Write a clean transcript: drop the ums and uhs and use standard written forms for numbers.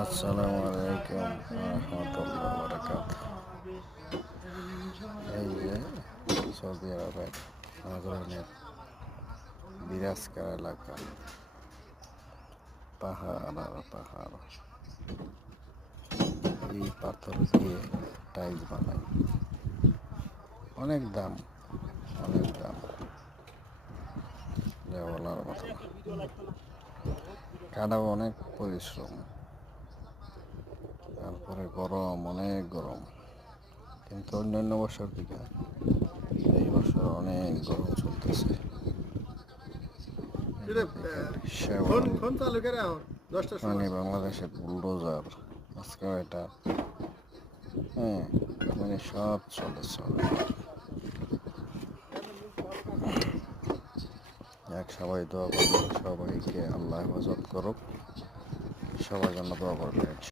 আসসালামু আলাইকুম রহমতুল্লাহ বারাকাত। এই যে সৌদি আরবের নজরানের বিরাজকার এলাকা, পাহাড় আর পাহাড়। এই পাথর দিয়ে টাইলস বানায়, অনেক দাম, অনেক দাম, যা বলার মতো না। কাটাও অনেক পরিশ্রম, তারপরে গরম, অনেক গরম। কিন্তু অন্যান্য বছর থেকে এই বছর অনেক গরম চলতেছে। মানে বাংলাদেশের বুলডোজার আজকে এটা, মানে সব চলে। সবাই দোয়া করবেন, সবাইকে আল্লাহ হেফাজত করুক, সবার জন্য দোয়া করবেন।